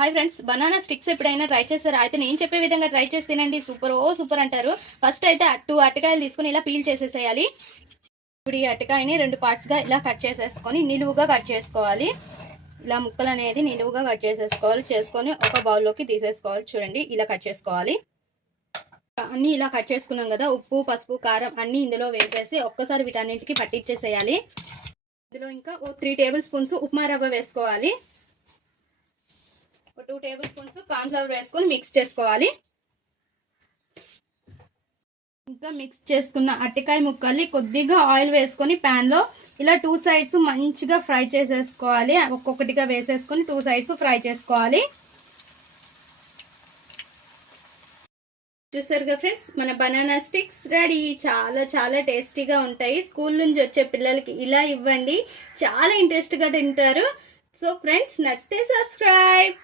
Hi friends, banana sticks ఎప్పుడైనా try చేస్తారా? అయితే నేను చెప్పే విధంగా ట్రై చేసి తినండి. సూపర్ అంటారు. ఫస్ట్ అయితే 2 అరటికాయలు తీసుకుని ఇలా పీల్ చేసేసేయాలి. ఇప్పుడు ఈ అరటికాయని 2 పార్ట్స్గా ఇలా కట్ చేసేసుకొని నిలువుగా కట్ చేసుకోవాలి. ఇలా ముక్కలు అనేది నిలువుగా కట్ చేసుకొని ఒక బౌల్లోకి తీసేసుకోవాలి. చూడండి, ఇలా కట్ చేసుకోవాలి. అన్నీ ఇలా కట్ చేసుకున్నాం కదా, ఉప్పు, పసుపు, కారం అన్నీ ఇందులో వేసేసి ఒక్కసారి వీటన్నింటికి పట్టించేసేయాలి. ఇందులో ఇంకా 3 టేబుల్ స్పూన్స్ ఉప్మా రవ్వ వేసుకోవాలి. 2 టేబుల్ స్పూన్స్ కార్న్ ఫ్లవర్ వేసుకొని మిక్స్ చేసుకోవాలి. ఇంకా మిక్స్ చేసుకున్న అరటికాయ ముక్కల్ని కొద్దిగా ఆయిల్ వేసుకొని ప్యాన్లో ఇలా 2 సైడ్స్ మంచిగా ఫ్రై చేసేసుకోవాలి. ఒక్కొక్కటిగా వేసేసుకొని 2 సైడ్స్ ఫ్రై చేసుకోవాలి. చూసారుగా ఫ్రెండ్స్, మన బనానా స్టిక్స్ రెడీ. చాలా టేస్టీగా ఉంటాయి. స్కూల్ నుంచి వచ్చే పిల్లలకి ఇలా ఇవ్వండి, చాలా ఇంట్రెస్ట్గా తింటారు. సో ఫ్రెండ్స్, నచ్చితే సబ్స్క్రైబ్.